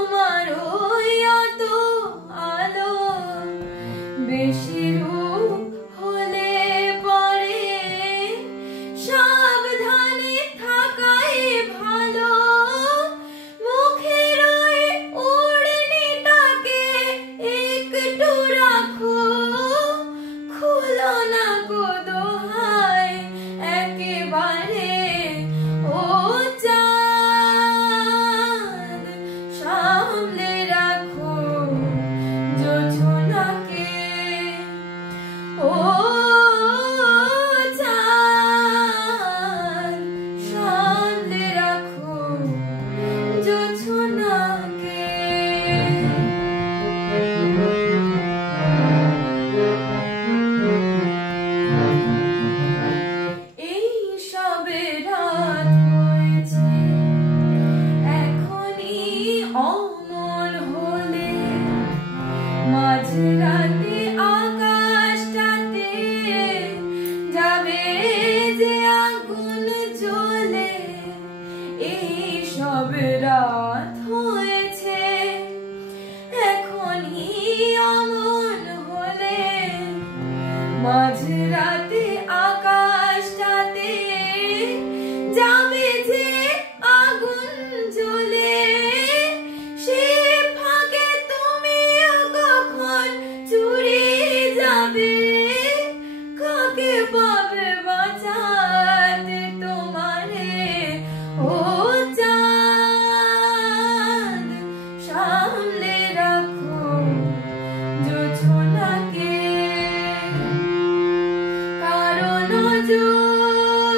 তোমার ওই অত আলো বেশি রূপ হলে পরে সাবধানে থাকাই ভালো। মুখের ওই ওড়নিটাকে একটু রাখো, খুলো না গো দোহাই একেবারে। ও চাঁদ সামলে রাখো জোছনাকে। ও চাঁদ সামলে রাখো জোছনাকে। এই সবে রাত হয়েছে, এখনই অমন হলে মাঝরাতে আকাশটাতে যাবে যে আগুন জ্বলে। এই সবে রাত হয়েছে, এখনই অমন হলে মাঝরাতে আকাশটাতে যাবে যে আগুন জ্বলে। সে ফাঁকে তুমিও কখন চুরি যাবে, কাকে পাবে বাঁচাতে তোমারে। ও চাঁদ সামলে রাখো জোছনাকে। কারো নজর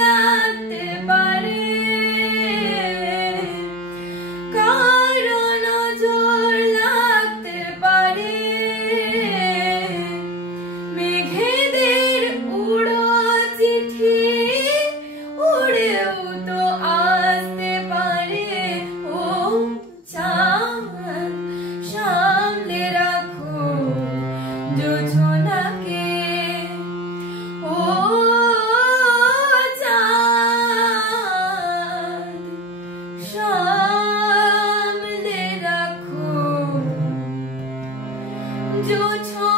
লাগতে পারে, কারো নজর লাগতে পারে। মেঘেদের উড়ো চিঠি উড়েও তো আসতে পারে। ও চাঁদ সামলে রাখো জোছনাকে। ও চাঁদ সামলে রাখো জোছনাকে।